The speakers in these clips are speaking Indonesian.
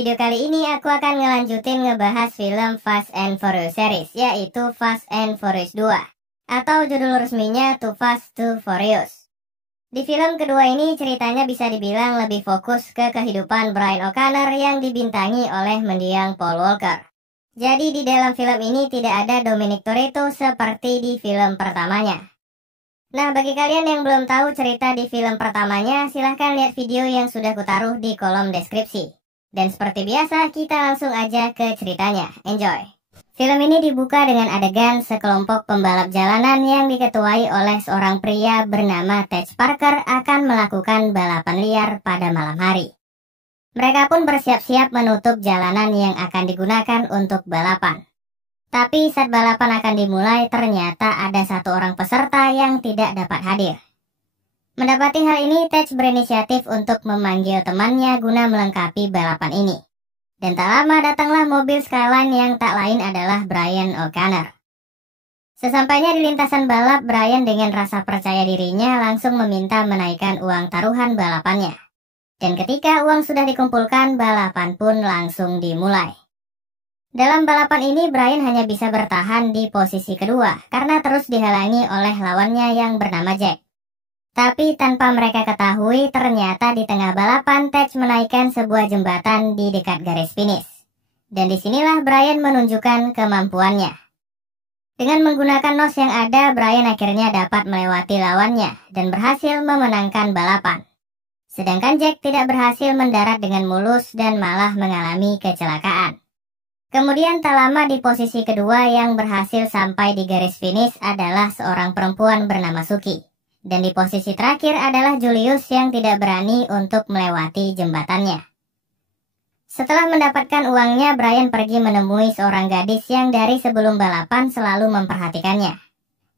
video kali ini aku akan ngelanjutin ngebahas film Fast and Furious series, yaitu Fast and Furious 2, atau judul resminya Too Fast, Too Furious. Di film kedua ini ceritanya bisa dibilang lebih fokus ke kehidupan Brian O'Connor yang dibintangi oleh mendiang Paul Walker. Jadi di dalam film ini tidak ada Dominic Toretto seperti di film pertamanya. Nah, bagi kalian yang belum tahu cerita di film pertamanya, silahkan lihat video yang sudah kutaruh di kolom deskripsi. Dan seperti biasa, kita langsung aja ke ceritanya. Enjoy! Film ini dibuka dengan adegan sekelompok pembalap jalanan yang diketuai oleh seorang pria bernama Tej Parker akan melakukan balapan liar pada malam hari. Mereka pun bersiap-siap menutup jalanan yang akan digunakan untuk balapan. Tapi saat balapan akan dimulai, ternyata ada satu orang peserta yang tidak dapat hadir. Mendapati hal ini, Tej berinisiatif untuk memanggil temannya guna melengkapi balapan ini. Dan tak lama datanglah mobil Skyline yang tak lain adalah Brian O'Connor. Sesampainya di lintasan balap, Brian dengan rasa percaya dirinya langsung meminta menaikkan uang taruhan balapannya. Dan ketika uang sudah dikumpulkan, balapan pun langsung dimulai. Dalam balapan ini, Brian hanya bisa bertahan di posisi kedua karena terus dihalangi oleh lawannya yang bernama Jack. Tapi tanpa mereka ketahui, ternyata di tengah balapan Tej menaikkan sebuah jembatan di dekat garis finish. Dan disinilah Brian menunjukkan kemampuannya. Dengan menggunakan nos yang ada, Brian akhirnya dapat melewati lawannya dan berhasil memenangkan balapan. Sedangkan Jack tidak berhasil mendarat dengan mulus dan malah mengalami kecelakaan. Kemudian tak lama di posisi kedua yang berhasil sampai di garis finish adalah seorang perempuan bernama Suki. Dan di posisi terakhir adalah Julius yang tidak berani untuk melewati jembatannya. Setelah mendapatkan uangnya, Brian pergi menemui seorang gadis yang dari sebelum balapan selalu memperhatikannya.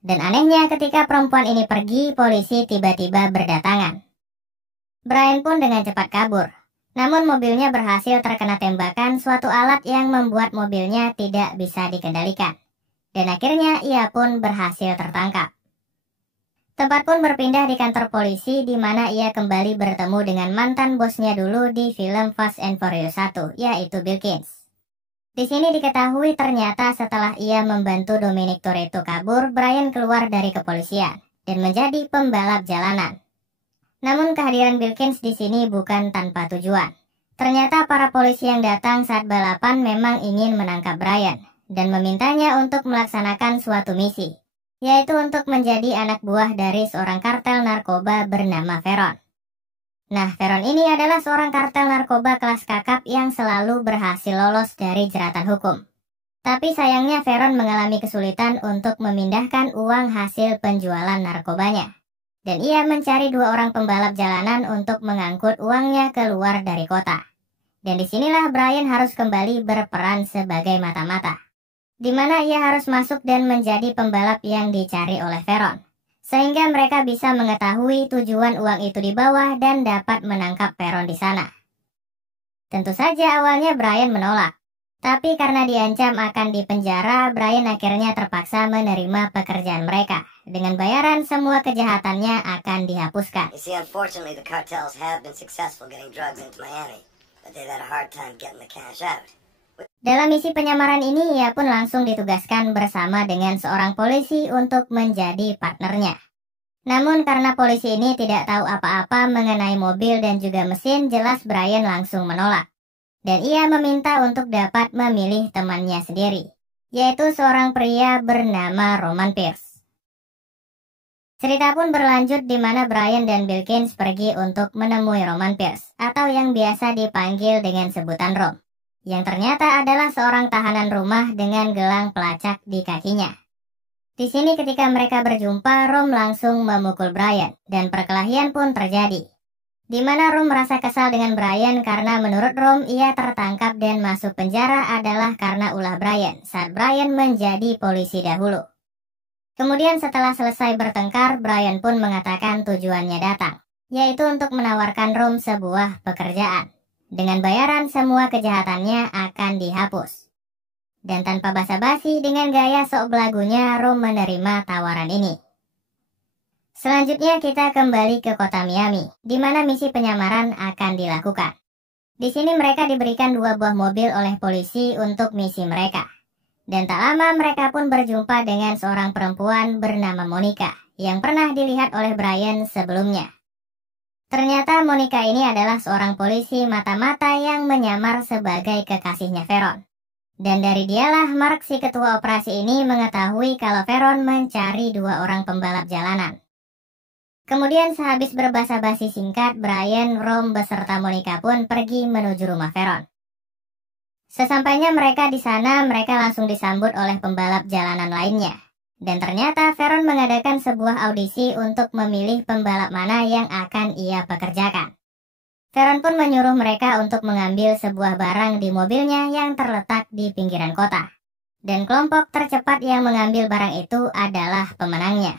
Dan anehnya ketika perempuan ini pergi, polisi tiba-tiba berdatangan. Brian pun dengan cepat kabur. Namun mobilnya berhasil terkena tembakan suatu alat yang membuat mobilnya tidak bisa dikendalikan. Dan akhirnya ia pun berhasil tertangkap. Tempat pun berpindah di kantor polisi di mana ia kembali bertemu dengan mantan bosnya dulu di film Fast and Furious 1, yaitu Bilkins. Di sini diketahui ternyata setelah ia membantu Dominic Toretto kabur, Brian keluar dari kepolisian dan menjadi pembalap jalanan. Namun kehadiran Bilkins di sini bukan tanpa tujuan. Ternyata para polisi yang datang saat balapan memang ingin menangkap Brian dan memintanya untuk melaksanakan suatu misi, yaitu untuk menjadi anak buah dari seorang kartel narkoba bernama Veron. Nah, Veron ini adalah seorang kartel narkoba kelas kakap yang selalu berhasil lolos dari jeratan hukum. Tapi sayangnya Veron mengalami kesulitan untuk memindahkan uang hasil penjualan narkobanya. Dan ia mencari dua orang pembalap jalanan untuk mengangkut uangnya keluar dari kota. Dan disinilah Brian harus kembali berperan sebagai mata-mata, di mana ia harus masuk dan menjadi pembalap yang dicari oleh Veron, sehingga mereka bisa mengetahui tujuan uang itu di bawah dan dapat menangkap Veron di sana. Tentu saja awalnya Brian menolak, tapi karena diancam akan dipenjara, Brian akhirnya terpaksa menerima pekerjaan mereka. Dengan bayaran, semua kejahatannya akan dihapuskan. You see, unfortunately, the cartels have been successful getting drugs into Miami, but they've had a hard time getting the cash out. Dalam misi penyamaran ini, ia pun langsung ditugaskan bersama dengan seorang polisi untuk menjadi partnernya. Namun karena polisi ini tidak tahu apa-apa mengenai mobil dan juga mesin, jelas Brian langsung menolak. Dan ia meminta untuk dapat memilih temannya sendiri, yaitu seorang pria bernama Roman Pierce. Cerita pun berlanjut di mana Brian dan Bilkins pergi untuk menemui Roman Pierce, atau yang biasa dipanggil dengan sebutan Rom, yang ternyata adalah seorang tahanan rumah dengan gelang pelacak di kakinya. Di sini ketika mereka berjumpa, Rom langsung memukul Brian dan perkelahian pun terjadi. Di mana Rom merasa kesal dengan Brian karena menurut Rom ia tertangkap dan masuk penjara adalah karena ulah Brian saat Brian menjadi polisi dahulu. Kemudian setelah selesai bertengkar, Brian pun mengatakan tujuannya datang, yaitu untuk menawarkan Rom sebuah pekerjaan. Dengan bayaran semua kejahatannya akan dihapus. Dan tanpa basa-basi dengan gaya sok belagunya, Rom menerima tawaran ini. Selanjutnya kita kembali ke kota Miami, di mana misi penyamaran akan dilakukan. Di sini mereka diberikan 2 buah mobil oleh polisi untuk misi mereka. Dan tak lama mereka pun berjumpa dengan seorang perempuan bernama Monica yang pernah dilihat oleh Brian sebelumnya. Ternyata Monica ini adalah seorang polisi mata-mata yang menyamar sebagai kekasihnya Veron. Dan dari dialah Mark, si ketua operasi ini, mengetahui kalau Veron mencari 2 orang pembalap jalanan. Kemudian sehabis berbasa-basi singkat, Brian, Rom beserta Monica pun pergi menuju rumah Veron. Sesampainya mereka di sana, mereka langsung disambut oleh pembalap jalanan lainnya. Dan ternyata Veron mengadakan sebuah audisi untuk memilih pembalap mana yang akan ia pekerjakan. Veron pun menyuruh mereka untuk mengambil sebuah barang di mobilnya yang terletak di pinggiran kota. Dan kelompok tercepat yang mengambil barang itu adalah pemenangnya.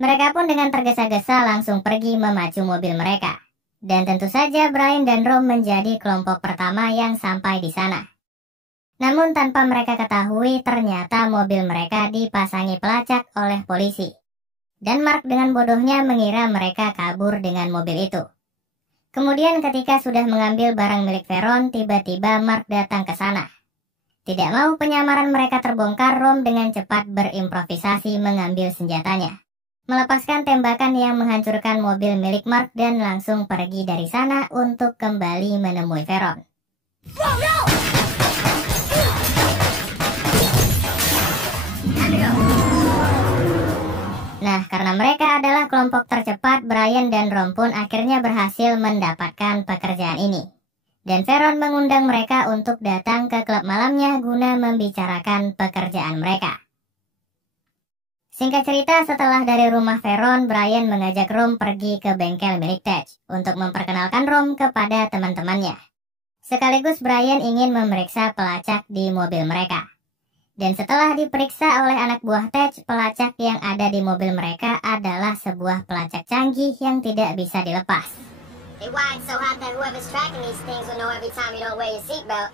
Mereka pun dengan tergesa-gesa langsung pergi memacu mobil mereka. Dan tentu saja Brian dan Rom menjadi kelompok pertama yang sampai di sana. Namun tanpa mereka ketahui, ternyata mobil mereka dipasangi pelacak oleh polisi. Dan Mark dengan bodohnya mengira mereka kabur dengan mobil itu. Kemudian ketika sudah mengambil barang milik Veron, tiba-tiba Mark datang ke sana. Tidak mau penyamaran mereka terbongkar, Rom dengan cepat berimprovisasi mengambil senjatanya, melepaskan tembakan yang menghancurkan mobil milik Mark dan langsung pergi dari sana untuk kembali menemui Veron. Nah, karena mereka adalah kelompok tercepat, Brian dan Rom pun akhirnya berhasil mendapatkan pekerjaan ini. Dan Veron mengundang mereka untuk datang ke klub malamnya guna membicarakan pekerjaan mereka. Singkat cerita, setelah dari rumah Veron, Brian mengajak Rom pergi ke bengkel milik Tej untuk memperkenalkan Rom kepada teman-temannya. Sekaligus Brian ingin memeriksa pelacak di mobil mereka. Dan setelah diperiksa oleh anak buah Tej, pelacak yang ada di mobil mereka adalah sebuah pelacak canggih yang tidak bisa dilepas. Hey, why it's so hot that whoever's tracking these things will know every time you don't wear your seatbelt?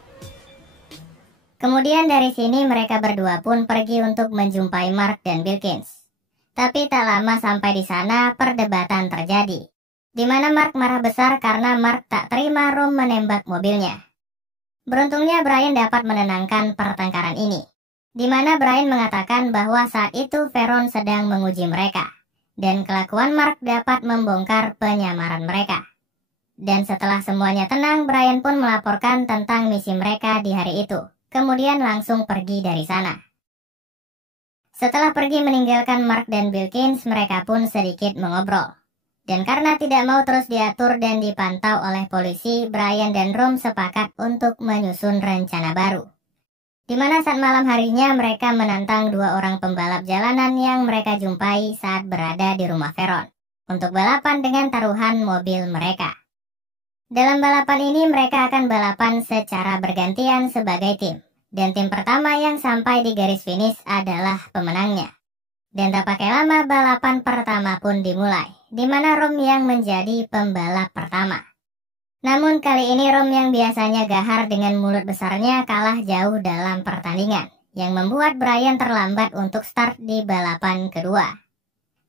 Kemudian dari sini mereka berdua pun pergi untuk menjumpai Mark dan Wilkins. Tapi tak lama sampai di sana, perdebatan terjadi, di mana Mark marah besar karena Mark tak terima Rom menembak mobilnya. Beruntungnya Brian dapat menenangkan pertengkaran ini, di mana Brian mengatakan bahwa saat itu Veron sedang menguji mereka, dan kelakuan Mark dapat membongkar penyamaran mereka. Dan setelah semuanya tenang, Brian pun melaporkan tentang misi mereka di hari itu. Kemudian langsung pergi dari sana. Setelah pergi meninggalkan Mark dan Wilkins, mereka pun sedikit mengobrol. Dan karena tidak mau terus diatur dan dipantau oleh polisi, Brian dan Rom sepakat untuk menyusun rencana baru. Di mana saat malam harinya mereka menantang 2 orang pembalap jalanan yang mereka jumpai saat berada di rumah Veron untuk balapan dengan taruhan mobil mereka. Dalam balapan ini mereka akan balapan secara bergantian sebagai tim. Dan tim pertama yang sampai di garis finish adalah pemenangnya. Dan tak pakai lama balapan pertama pun dimulai, di mana Rom yang menjadi pembalap pertama. Namun kali ini Rom yang biasanya gahar dengan mulut besarnya kalah jauh dalam pertandingan, yang membuat Brian terlambat untuk start di balapan kedua.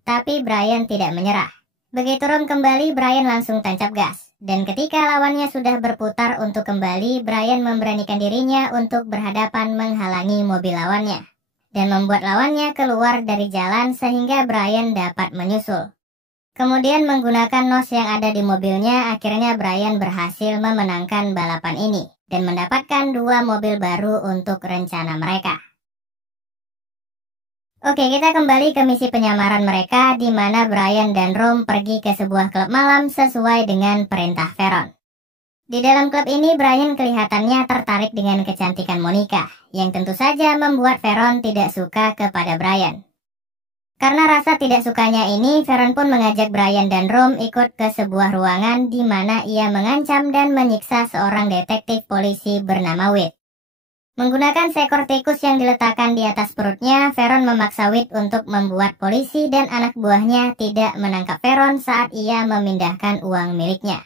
Tapi Brian tidak menyerah. Begitu Rom kembali, Brian langsung tancap gas. Dan ketika lawannya sudah berputar untuk kembali, Brian memberanikan dirinya untuk berhadapan menghalangi mobil lawannya. Dan membuat lawannya keluar dari jalan sehingga Brian dapat menyusul. Kemudian menggunakan nos yang ada di mobilnya, akhirnya Brian berhasil memenangkan balapan ini. Dan mendapatkan 2 mobil baru untuk rencana mereka. Oke, kita kembali ke misi penyamaran mereka, di mana Brian dan Rom pergi ke sebuah klub malam sesuai dengan perintah Veron. Di dalam klub ini, Brian kelihatannya tertarik dengan kecantikan Monica, yang tentu saja membuat Veron tidak suka kepada Brian. Karena rasa tidak sukanya ini, Veron pun mengajak Brian dan Rom ikut ke sebuah ruangan di mana ia mengancam dan menyiksa seorang detektif polisi bernama Whit. Menggunakan seekor tikus yang diletakkan di atas perutnya, Veron memaksa Whit untuk membuat polisi dan anak buahnya tidak menangkap Veron saat ia memindahkan uang miliknya.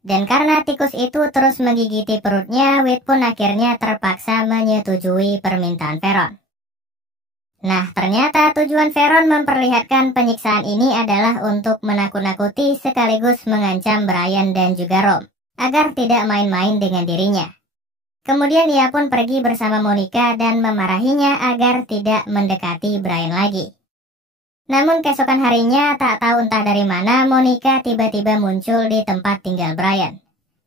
Dan karena tikus itu terus menggigiti perutnya, Whit pun akhirnya terpaksa menyetujui permintaan Veron. Nah, ternyata tujuan Veron memperlihatkan penyiksaan ini adalah untuk menakut-nakuti sekaligus mengancam Brian dan juga Rom, agar tidak main-main dengan dirinya. Kemudian ia pun pergi bersama Monica dan memarahinya agar tidak mendekati Brian lagi. Namun keesokan harinya, tak tahu entah dari mana, Monica tiba-tiba muncul di tempat tinggal Brian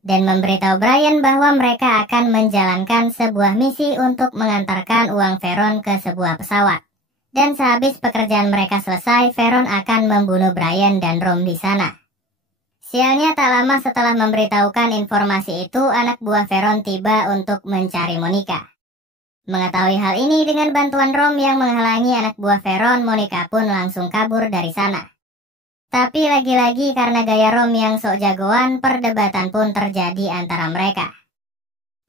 dan memberitahu Brian bahwa mereka akan menjalankan sebuah misi untuk mengantarkan uang Veron ke sebuah pesawat. Dan sehabis pekerjaan mereka selesai, Veron akan membunuh Brian dan Rom di sana. Sialnya, tak lama setelah memberitahukan informasi itu, anak buah Veron tiba untuk mencari Monica. Mengetahui hal ini, dengan bantuan Rom yang menghalangi anak buah Veron, Monica pun langsung kabur dari sana. Tapi lagi-lagi karena gaya Rom yang sok jagoan, perdebatan pun terjadi antara mereka.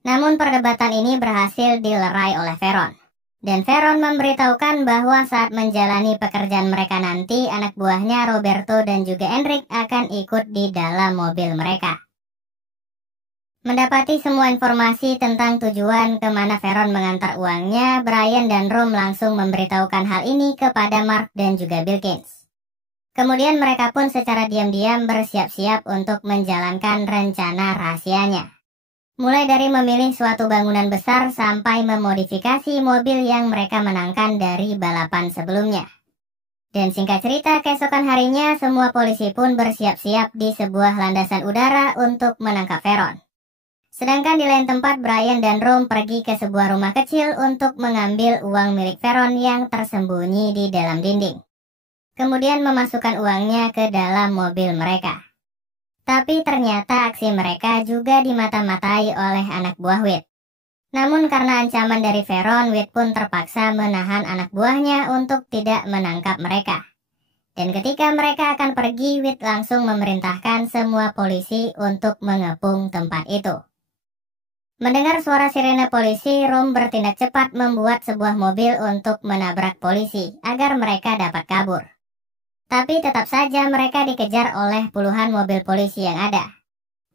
Namun perdebatan ini berhasil dilerai oleh Veron. Dan Veron memberitahukan bahwa saat menjalani pekerjaan mereka nanti, anak buahnya Roberto dan juga Enric akan ikut di dalam mobil mereka. Mendapati semua informasi tentang tujuan kemana Veron mengantar uangnya, Brian dan Rom langsung memberitahukan hal ini kepada Mark dan juga Bilkins. Kemudian mereka pun secara diam-diam bersiap-siap untuk menjalankan rencana rahasianya. Mulai dari memilih suatu bangunan besar sampai memodifikasi mobil yang mereka menangkan dari balapan sebelumnya. Dan singkat cerita, keesokan harinya semua polisi pun bersiap-siap di sebuah landasan udara untuk menangkap Veron. Sedangkan di lain tempat, Brian dan Rom pergi ke sebuah rumah kecil untuk mengambil uang milik Veron yang tersembunyi di dalam dinding. Kemudian memasukkan uangnya ke dalam mobil mereka. Tapi ternyata aksi mereka juga dimata-matai oleh anak buah Whit. Namun karena ancaman dari Veron, Whit pun terpaksa menahan anak buahnya untuk tidak menangkap mereka. Dan ketika mereka akan pergi, Whit langsung memerintahkan semua polisi untuk mengepung tempat itu. Mendengar suara sirene polisi, Rom bertindak cepat membuat sebuah mobil untuk menabrak polisi agar mereka dapat kabur. Tapi tetap saja mereka dikejar oleh puluhan mobil polisi yang ada.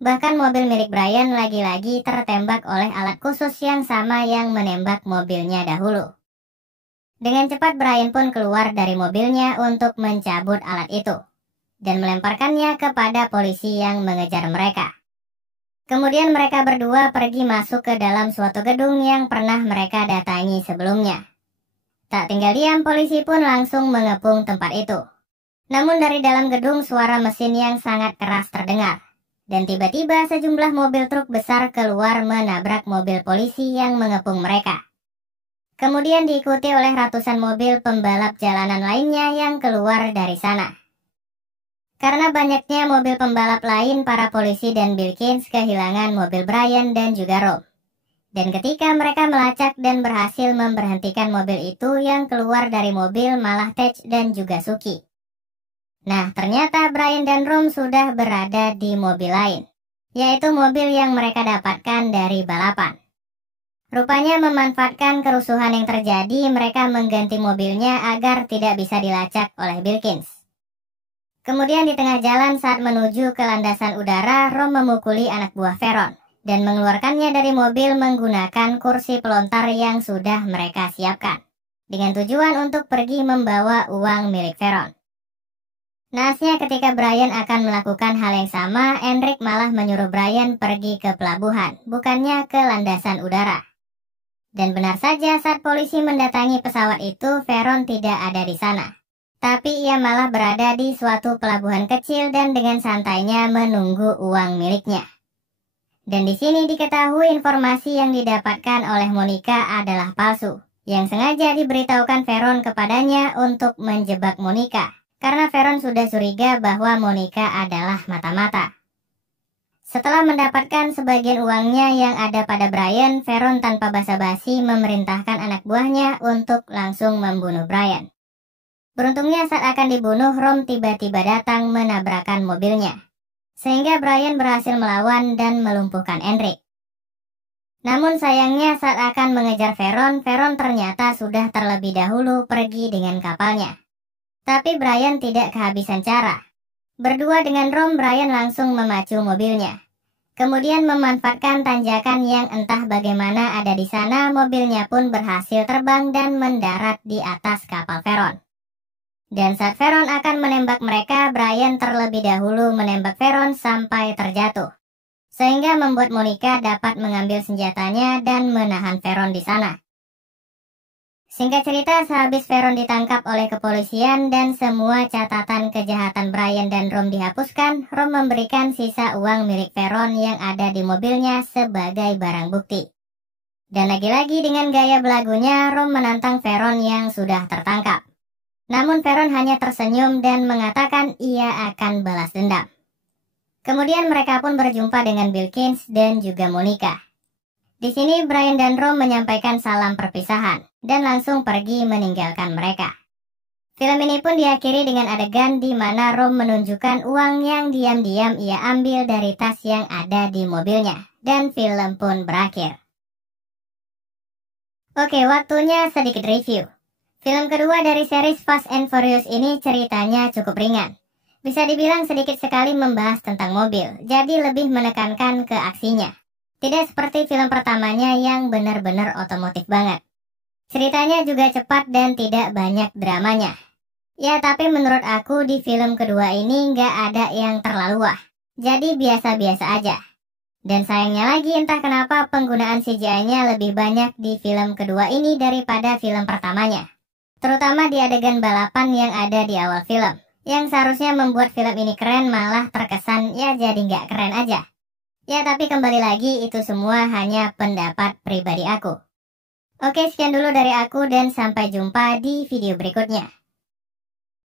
Bahkan mobil milik Brian lagi-lagi tertembak oleh alat khusus yang sama yang menembak mobilnya dahulu. Dengan cepat Brian pun keluar dari mobilnya untuk mencabut alat itu dan melemparkannya kepada polisi yang mengejar mereka. Kemudian mereka berdua pergi masuk ke dalam suatu gedung yang pernah mereka datangi sebelumnya. Tak tinggal diam, polisi pun langsung mengepung tempat itu. Namun dari dalam gedung suara mesin yang sangat keras terdengar. Dan tiba-tiba sejumlah mobil truk besar keluar menabrak mobil polisi yang mengepung mereka. Kemudian diikuti oleh ratusan mobil pembalap jalanan lainnya yang keluar dari sana. Karena banyaknya mobil pembalap lain, para polisi dan Bilkins kehilangan mobil Brian dan juga Rom. Dan ketika mereka melacak dan berhasil memberhentikan mobil itu, yang keluar dari mobil malah Tej dan juga Suki. Nah, ternyata Brian dan Rom sudah berada di mobil lain, yaitu mobil yang mereka dapatkan dari balapan. Rupanya memanfaatkan kerusuhan yang terjadi, mereka mengganti mobilnya agar tidak bisa dilacak oleh Bilkins. Kemudian di tengah jalan saat menuju ke landasan udara, Rom memukuli anak buah Veron dan mengeluarkannya dari mobil menggunakan kursi pelontar yang sudah mereka siapkan, dengan tujuan untuk pergi membawa uang milik Veron. Naasnya ketika Brian akan melakukan hal yang sama, Enric malah menyuruh Brian pergi ke pelabuhan, bukannya ke landasan udara. Dan benar saja saat polisi mendatangi pesawat itu, Veron tidak ada di sana. Tapi ia malah berada di suatu pelabuhan kecil dan dengan santainya menunggu uang miliknya. Dan di sini diketahui informasi yang didapatkan oleh Monica adalah palsu, yang sengaja diberitahukan Veron kepadanya untuk menjebak Monica. Karena Veron sudah curiga bahwa Monica adalah mata-mata. Setelah mendapatkan sebagian uangnya yang ada pada Brian, Veron tanpa basa-basi memerintahkan anak buahnya untuk langsung membunuh Brian. Beruntungnya saat akan dibunuh, Rom tiba-tiba datang menabrakkan mobilnya, sehingga Brian berhasil melawan dan melumpuhkan Enric. Namun sayangnya saat akan mengejar Veron ternyata sudah terlebih dahulu pergi dengan kapalnya. Tapi Brian tidak kehabisan cara. Berdua dengan Rom, Brian langsung memacu mobilnya. Kemudian memanfaatkan tanjakan yang entah bagaimana ada di sana, mobilnya pun berhasil terbang dan mendarat di atas kapal Veron. Dan saat Veron akan menembak mereka, Brian terlebih dahulu menembak Veron sampai terjatuh. sehingga membuat Monica dapat mengambil senjatanya dan menahan Veron di sana. Singkat cerita, sehabis Veron ditangkap oleh kepolisian dan semua catatan kejahatan Brian dan Rom dihapuskan, Rom memberikan sisa uang milik Veron yang ada di mobilnya sebagai barang bukti. Dan lagi-lagi dengan gaya belagunya, Rom menantang Veron yang sudah tertangkap. Namun Veron hanya tersenyum dan mengatakan ia akan balas dendam. Kemudian mereka pun berjumpa dengan Bilkins dan juga Monica. Di sini Brian dan Rom menyampaikan salam perpisahan dan langsung pergi meninggalkan mereka. Film ini pun diakhiri dengan adegan di mana Rom menunjukkan uang yang diam-diam ia ambil dari tas yang ada di mobilnya, dan film pun berakhir. Oke, waktunya sedikit review. Film kedua dari series Fast and Furious ini ceritanya cukup ringan. Bisa dibilang sedikit sekali membahas tentang mobil, jadi lebih menekankan ke aksinya. Tidak seperti film pertamanya yang benar-benar otomotif banget. Ceritanya juga cepat dan tidak banyak dramanya. Ya, tapi menurut aku di film kedua ini nggak ada yang terlalu wah. Jadi biasa-biasa aja. Dan sayangnya lagi entah kenapa penggunaan CGI-nya lebih banyak di film kedua ini daripada film pertamanya. Terutama di adegan balapan yang ada di awal film. Yang seharusnya membuat film ini keren malah terkesan ya jadi nggak keren aja. Ya, tapi kembali lagi itu semua hanya pendapat pribadi aku. Oke, sekian dulu dari aku dan sampai jumpa di video berikutnya.